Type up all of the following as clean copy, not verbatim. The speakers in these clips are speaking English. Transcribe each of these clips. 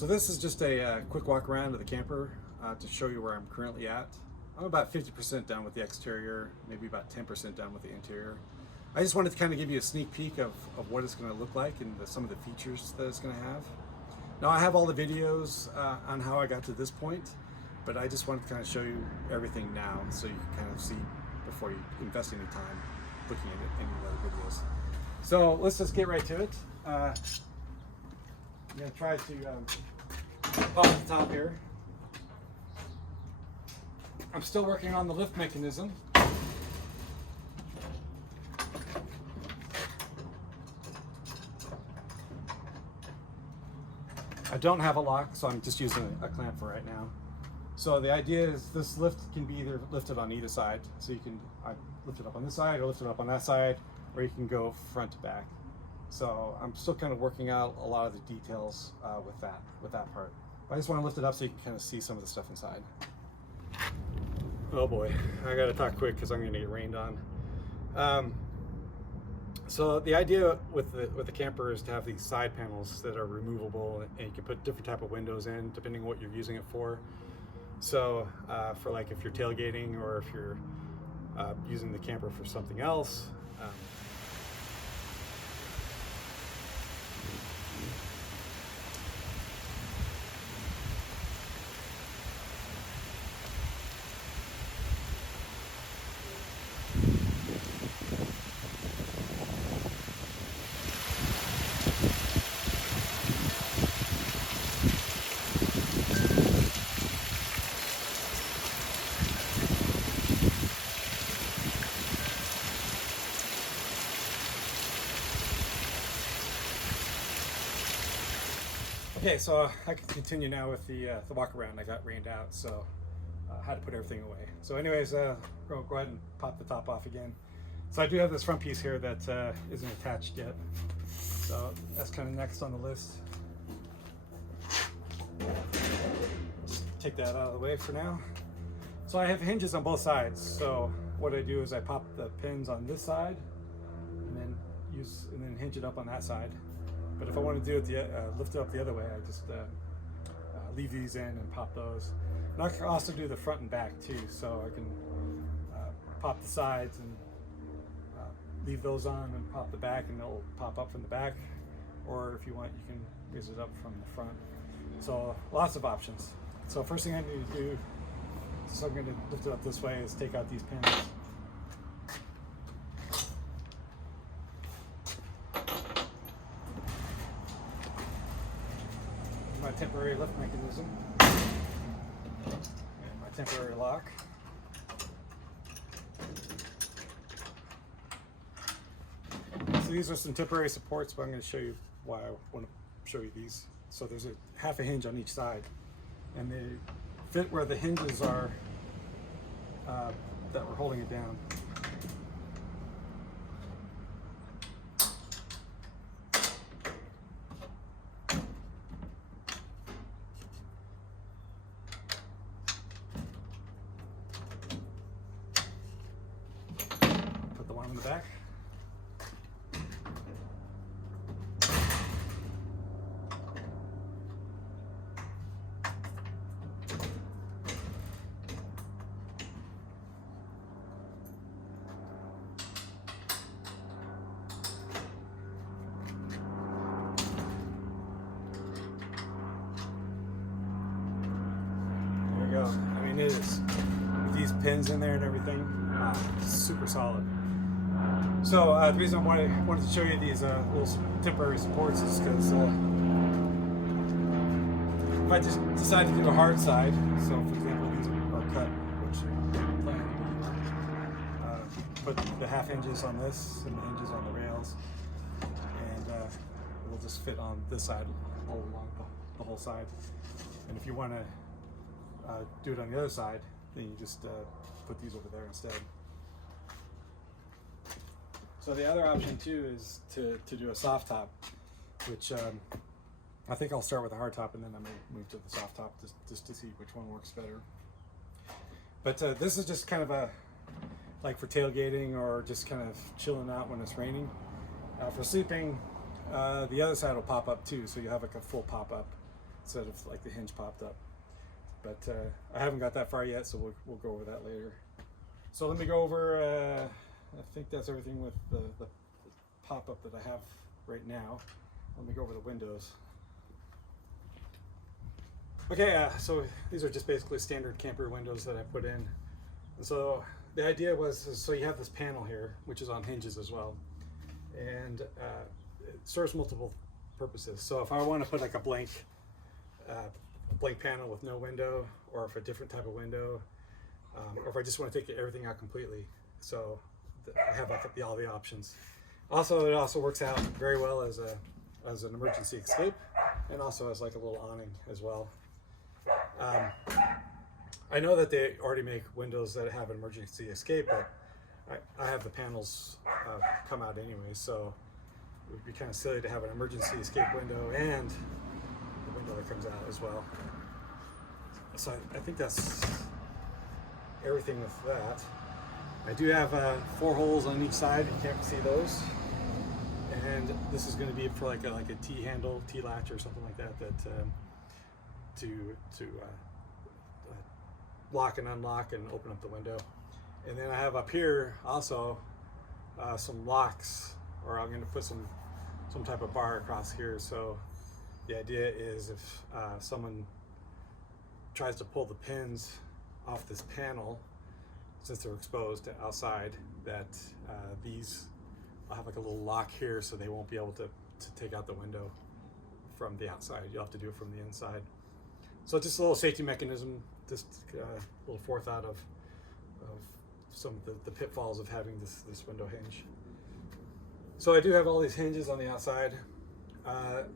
So this is just a quick walk around of the camper to show you where I'm currently at. I'm about 50% done with the exterior, maybe about 10% done with the interior. I just wanted to kind of give you a sneak peek of what it's going to look like and some of the features that it's going to have. Now I have all the videos on how I got to this point, but I just wanted to kind of show you everything now so you can kind of see before you invest any time looking at any of the other videos. So let's just get right to it. I'm going to try to pop the top here. I'm still working on the lift mechanism. I don't have a lock, so I'm just using a clamp for right now. So the idea is this lift can be either lifted on either side. So you can lift it up on this side or lift it up on that side, or you can go front to back. So I'm still kind of working out a lot of the details with that part. But I just want to lift it up so you can kind of see some of the stuff inside. Oh boy, I gotta talk quick because I'm gonna get rained on. So the idea with the camper is to have these side panels that are removable, and you can put different type of windows in depending on what you're using it for. So for like if you're tailgating or if you're using the camper for something else. Okay, so I can continue now with the walk around. I got rained out, so I had to put everything away. So anyways, go ahead and pop the top off again. So I do have this front piece here that isn't attached yet. So that's kind of next on the list. Just take that out of the way for now. So I have hinges on both sides. So what I do is I pop the pins on this side and then hinge it up on that side. But if I want to do it lift it up the other way, I just leave these in and pop those. And I can also do the front and back too, so I can pop the sides and leave those on and pop the back, and they'll pop up from the back. Or if you want, you can raise it up from the front. So lots of options. So first thing I need to do, so I'm going to lift it up this way, is take out these pins. My temporary lift mechanism and my temporary lock. So these are some temporary supports, but I'm going to show you why I want to show you these. So there's a half a hinge on each side, and they fit where the hinges are that we're holding it down. Put the one in the back. Go. I mean, it is with these pins in there and everything, super solid. So the reason I wanted to show you these little temporary supports is because if I just decide to do a hard side, so for example these are cut, which I plan to put the half hinges on this and the hinges on the rails, and it will just fit on this side all along the whole side. And if you want to do it on the other side, then you just put these over there instead. So the other option too is to do a soft top, which I think I'll start with a hard top and then I may move to the soft top just to see which one works better. But this is just kind of like for tailgating or just kind of chilling out when it's raining. For sleeping, the other side will pop up too, so you have like a full pop up. instead of like the hinge popped up. But I haven't got that far yet, so we'll go over that later. So let me go over, I think that's everything with the pop-up that I have right now. Let me go over the windows. Okay, so these are just basically standard camper windows that I put in. And so the idea was, so you have this panel here, which is on hinges as well. And it serves multiple purposes. So if I want to put like a blank panel with no window, or if a different type of window, or if I just want to take everything out completely. So I have like all the options. Also, it also works out very well as an emergency escape, and also as like a little awning as well. I know that they already make windows that have an emergency escape, but I have the panels come out anyway, so it would be kind of silly to have an emergency escape window and the window that comes out as well. So I think that's everything with that. I do have 4 holes on each side. You can't see those. And this is going to be for like a T-handle, T-latch or something like that, to lock and unlock and open up the window. And then I have up here also some locks, or I'm going to put some type of bar across here. So the idea is if someone tries to pull the pins off this panel, since they're exposed to outside, that these I'll have like a little lock here, so they won't be able to take out the window from the outside. You'll have to do it from the inside. So just a little safety mechanism, just a little forethought of some of the pitfalls of having this window hinge. So I do have all these hinges on the outside.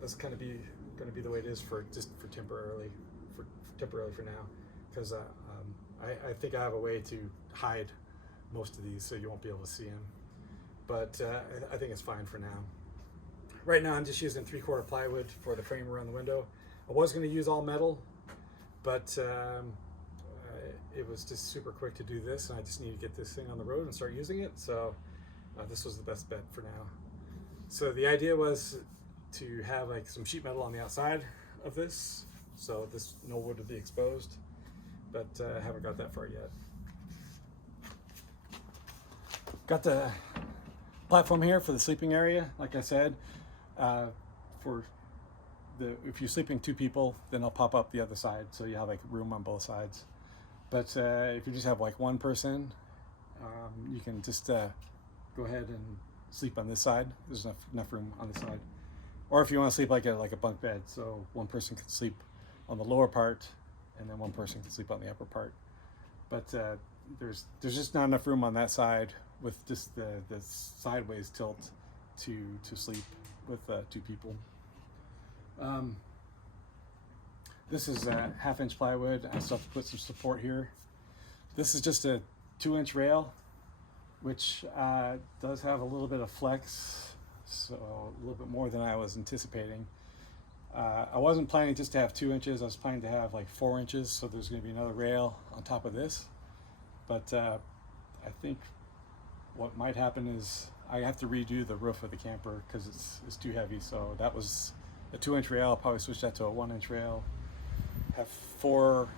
That's kind of going to be the way it is for temporarily for now, because I think I have a way to hide most of these so you won't be able to see them. But I think it's fine for now. Right now I'm just using 3/4 plywood for the frame around the window. I was going to use all metal, but it was just super quick to do this, and I just need to get this thing on the road and start using it. So this was the best bet for now. So the idea was to have like some sheet metal on the outside of this, so this no wood would be exposed, but I haven't got that far yet. Got the platform here for the sleeping area. Like I said, if you're sleeping 2 people, then I'll pop up the other side, so you have like room on both sides. But if you just have like one person, you can just go ahead and sleep on this side. There's enough room on this side. Or if you want to sleep like a bunk bed, so one person can sleep on the lower part, and then one person can sleep on the upper part. But there's just not enough room on that side with just the sideways tilt to sleep with 2 people. This is 1/2-inch plywood. I still have to put some support here. This is just a 2-inch rail, which does have a little bit of flex, so a little bit more than I was anticipating. I wasn't planning just to have 2 inches. I was planning to have like 4 inches, so there's going to be another rail on top of this. But I think what might happen is I have to redo the roof of the camper because it's too heavy. So that was a 2-inch rail. I'll probably switch that to a 1-inch rail. Have 4,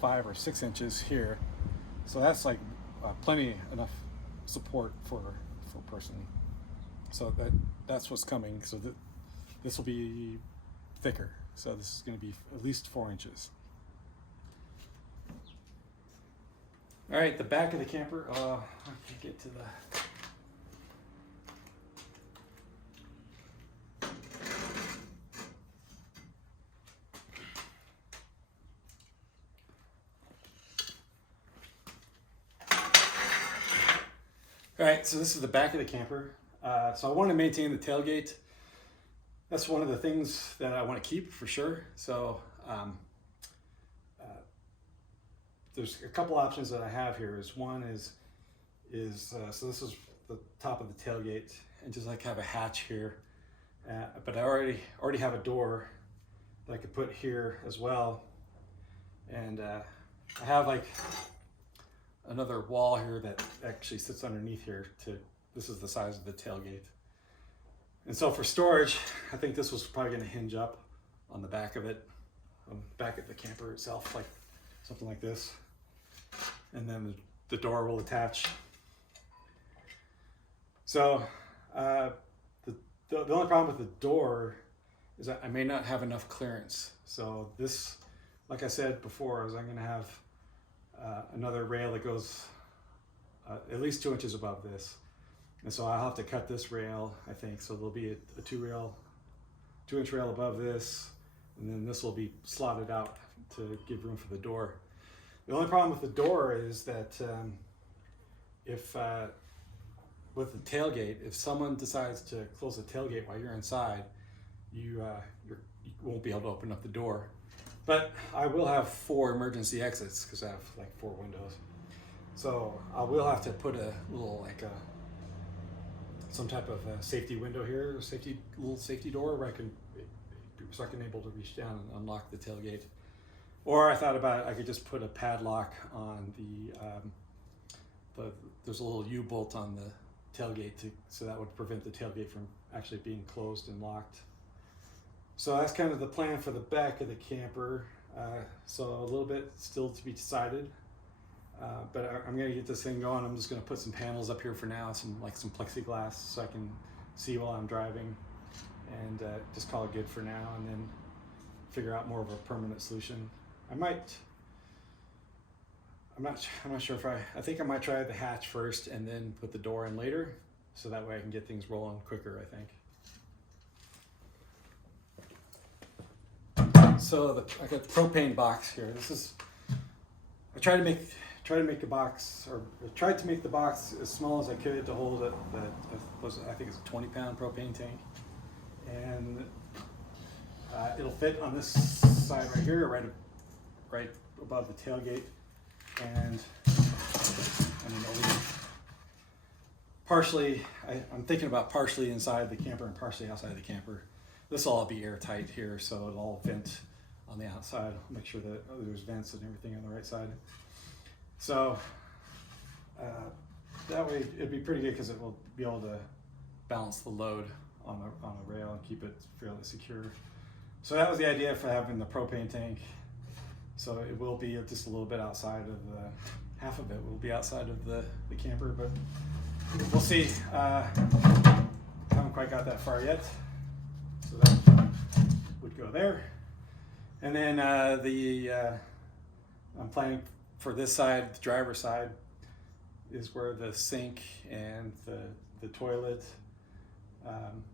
5, or 6 inches here. So that's like plenty enough support for a person. So that's what's coming. So this will be thicker. So this is going to be at least 4 inches. All right, the back of the camper. I can get to the. All right, so this is the back of the camper. So I want to maintain the tailgate. That's one of the things that I want to keep for sure. So there's a couple options that I have here. One is so this is the top of the tailgate, and just like have a hatch here. But I already have a door that I could put here as well, and I have like another wall here that actually sits underneath here. This is the size of the tailgate. And so for storage, I think this was probably going to hinge up on the back of it. back at the camper itself, like something like this. And then the door will attach. So the only problem with the door is that I may not have enough clearance. So this, like I said before, is I'm going to have another rail that goes at least 2 inches above this. And so I'll have to cut this rail, I think. So there'll be a 2-inch rail above this, and then this will be slotted out to give room for the door. The only problem with the door is that if with the tailgate, if someone decides to close the tailgate while you're inside, you won't be able to open up the door. But I will have 4 emergency exits because I have like 4 windows. So I will have to put a little some type of safety window here, little safety door where I can able to reach down and unlock the tailgate. Or I thought about I could just put a padlock on there's a little U-bolt on the tailgate so that would prevent the tailgate from actually being closed and locked. So that's kind of the plan for the back of the camper. So a little bit still to be decided, but I'm gonna get this thing going. I'm just gonna put some panels up here for now, some plexiglass, so I can see while I'm driving, and just call it good for now, and then figure out more of a permanent solution. I'm not sure if I think I might try the hatch first and then put the door in later, so that way I can get things rolling quicker, I think. So I got the propane box here. I tried to make the box, or I tried to make the box as small as I could to hold it. I think it's a 20-pound propane tank, and it'll fit on this side right here, right above the tailgate, and partially. I'm thinking about partially inside the camper and partially outside the camper. This will all be airtight here, so it'll all vent on the outside. I'll make sure that there's vents and everything on the right side. So that way it'd be pretty good because it will be able to balance the load on a rail and keep it fairly secure. So that was the idea for having the propane tank. So it will be just a little bit outside of half of it will be outside of the camper, but we'll see. Haven't quite got that far yet. So that would go there. And then I'm planning for this side, the driver's side, is where the sink and the toilet and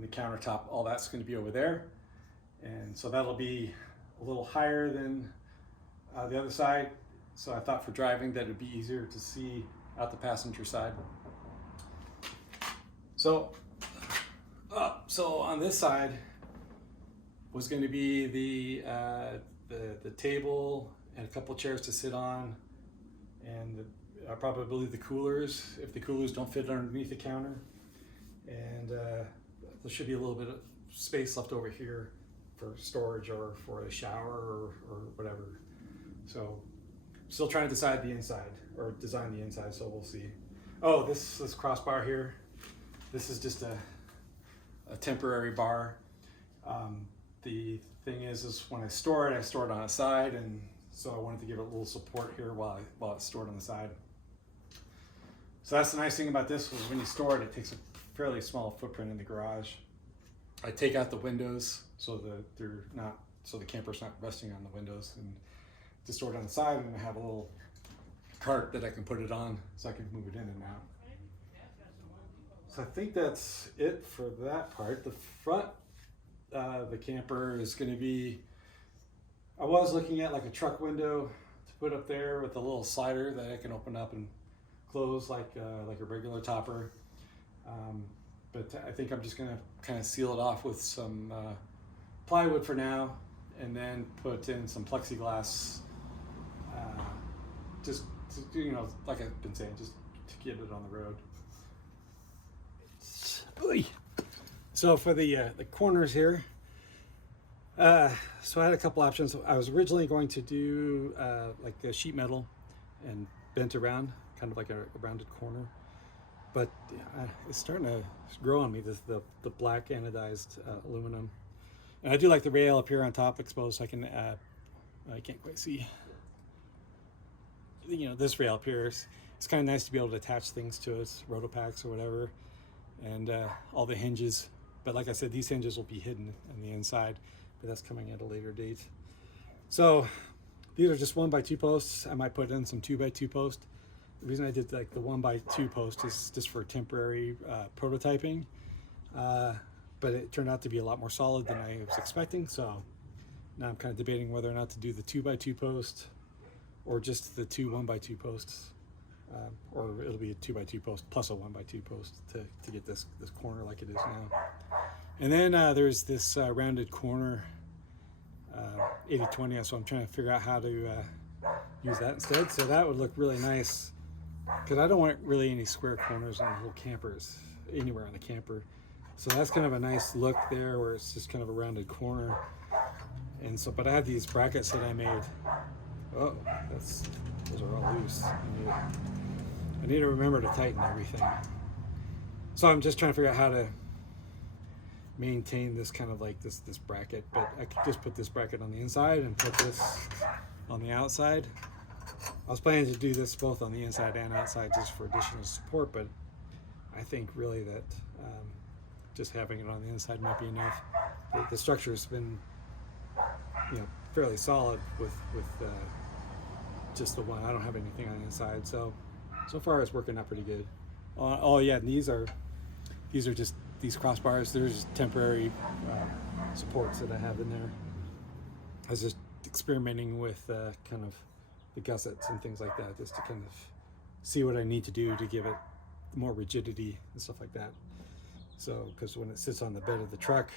the countertop, all that's going to be over there. And so that'll be a little higher than the other side. So I thought for driving that it'd be easier to see out the passenger side. So on this side was going to be the table and a couple chairs to sit on, and probably the coolers if the coolers don't fit underneath the counter, and there should be a little bit of space left over here for storage or for a shower or whatever. So still trying to decide the inside, or design the inside, so we'll see. Oh, this crossbar here, this is just a temporary bar. The thing is when I store it on a side, and so I wanted to give it a little support here while it's stored on the side. So that's the nice thing about this, was when you store it, it takes a fairly small footprint in the garage. I take out the windows so that the camper's not resting on the windows, and just store it on the side, and I have a little cart that I can put it on so I can move it in and out. So I think that's it for that part. The front, the camper is going to be, I was looking at like a truck window to put up there with a little slider that I can open up and close like a regular topper. But I think I'm just going to kind of seal it off with some plywood for now, and then put in some plexiglass, just to, like I've been saying, just to get it on the road. So for the corners here, so I had a couple options. I was originally going to do like a sheet metal and bent around, kind of like a rounded corner, but it's starting to grow on me, the black anodized aluminum. And I do like the rail up here on top exposed, so I can, I can't quite see, you know, this rail up here. It's kind of nice to be able to attach things to it, rotopacks or whatever, and all the hinges. But like I said, these hinges will be hidden on the inside, but that's coming at a later date. So these are just 1x2 posts. I might put in some 2x2 posts. The reason I did like the 1x2 post is just for temporary prototyping, but it turned out to be a lot more solid than I was expecting. So now I'm kind of debating whether or not to do the 2x2 post or just the two 1x2 posts, or it'll be a 2x2 post plus a 1x2 post to get this corner like it is now. And then there's this rounded corner 80/20, so I'm trying to figure out how to use that instead. So that would look really nice, because I don't want really any square corners on the whole campers, anywhere on the camper. So that's kind of a nice look there, where it's just kind of a rounded corner. And so, but I have these brackets that I made. Oh, those are all loose. I need to remember to tighten everything. So I'm just trying to figure out how to maintain this kind of like this bracket, but I could just put this bracket on the inside and put this on the outside. I was planning to do this both on the inside and outside just for additional support, but I think really that just having it on the inside might be enough. The structure has been, you know, fairly solid with just the one. I don't have anything on the inside, so far it's working out pretty good. Oh yeah, and these are just these crossbars. There's temporary supports that I have in there. I was just experimenting with kind of the gussets and things like that, just to kind of see what I need to do to give it more rigidity and stuff like that. So, because when it sits on the bed of the truck,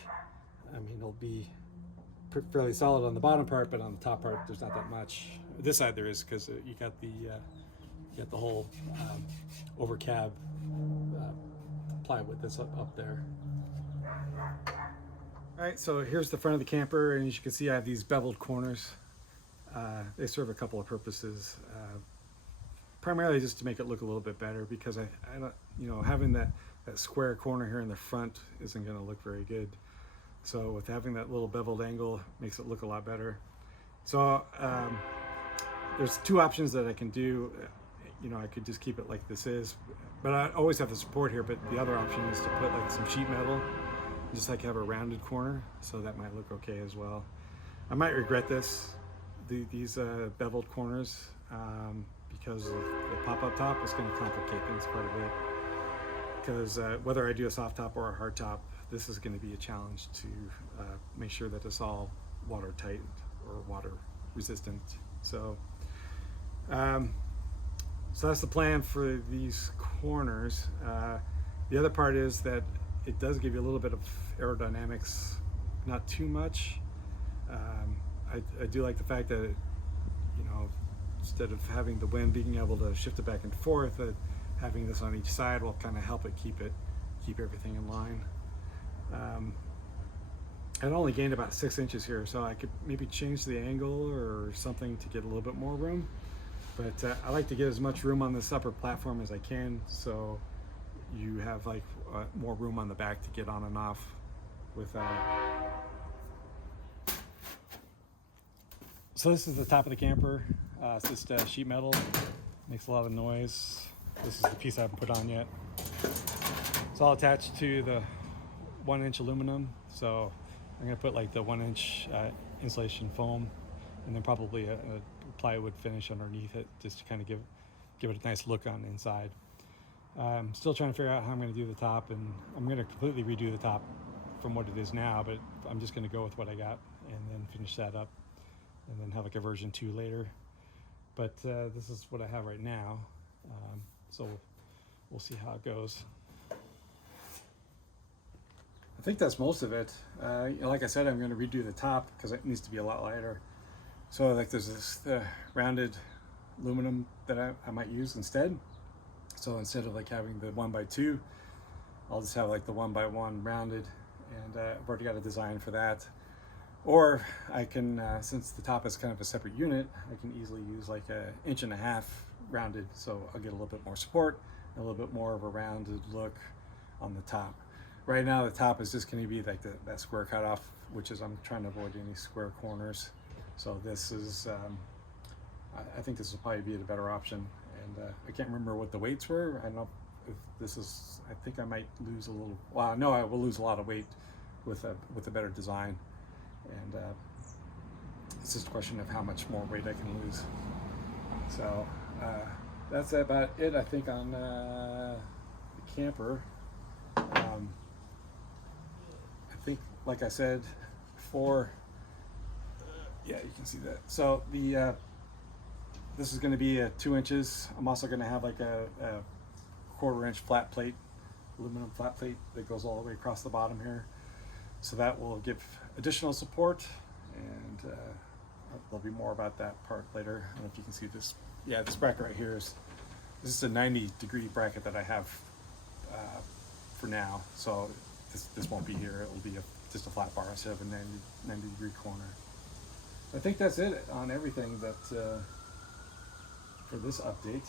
I mean, it'll be fairly solid on the bottom part, but on the top part, there's not that much. This side there is, because you got the whole over cab plywood that's up there. All right, so here's the front of the camper, and as you can see, I have these beveled corners. They serve a couple of purposes. Primarily just to make it look a little bit better, because I don't, you know, having that square corner here in the front isn't going to look very good. So with having that little beveled angle, makes it look a lot better. So there's two options that I can do. You know, I could just keep it like this is, but I always have the support here. But the other option is to put like some sheet metal, just like have a rounded corner, so that might look okay as well. I might regret this, these beveled corners, because of the pop-up top is going to complicate things quite a bit. Because whether I do a soft top or a hard top, this is going to be a challenge to make sure that it's all watertight or water resistant. So, so that's the plan for these corners. The other part is that it does give you a little bit of aerodynamics, not too much. I do like the fact that, you know, instead of having the wind being able to shift it back and forth, having this on each side will kind of help it keep everything in line. I'd only gained about 6 inches here, so I could maybe change the angle or something to get a little bit more room. But I like to get as much room on this upper platform as I can, so you have like more room on the back to get on and off without. So this is the top of the camper. It's just sheet metal, makes a lot of noise. This is the piece I haven't put on yet. It's all attached to the 1-inch aluminum, so I'm going to put like the 1-inch insulation foam, and then probably a plywood finish underneath it, just to kind of give it a nice look on the inside. I'm still trying to figure out how I'm going to do the top, and I'm going to completely redo the top from what it is now, but I'm just going to go with what I got and then finish that up, and then have like a version 2 later. But this is what I have right now, so we'll see how it goes. I think that's most of it. Like I said, I'm going to redo the top because it needs to be a lot lighter. So like there's this rounded aluminum that I might use instead. So instead of like having the 1x2, I'll just have like the 1x1 rounded, and I've already got a design for that. Or I can, since the top is kind of a separate unit, I can easily use like 1.5 inches rounded, so I'll get a little bit more support, and a little bit more of a rounded look on the top. right now the top is just going to be like that square cutoff, which is, I'm trying to avoid any square corners. So this is, I think this will probably be the better option. And I can't remember what the weights were. I don't know if this is, I think I might lose a little, well, no, I will lose a lot of weight with a better design. And it's just a question of how much more weight I can lose. So that's about it, I think, on the camper. I think, like I said before, yeah, you can see that. So the this is going to be 2 inches. I'm also going to have like a 1/4 inch flat plate, aluminum flat plate that goes all the way across the bottom here. So that will give additional support, and there'll be more about that part later. I don't know if you can see this. Yeah, this bracket right here is, this is a 90-degree bracket that I have for now. So this won't be here. It will be just a flat bar instead of a 90-degree corner. I think that's it on everything that for this update.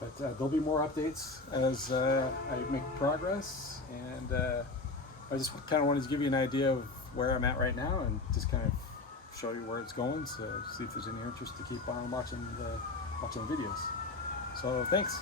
But there'll be more updates as I make progress, and I just kind of wanted to give you an idea of where I'm at right now, and just kind of show you where it's going, so see if there's any interest to keep on watching the videos. So thanks.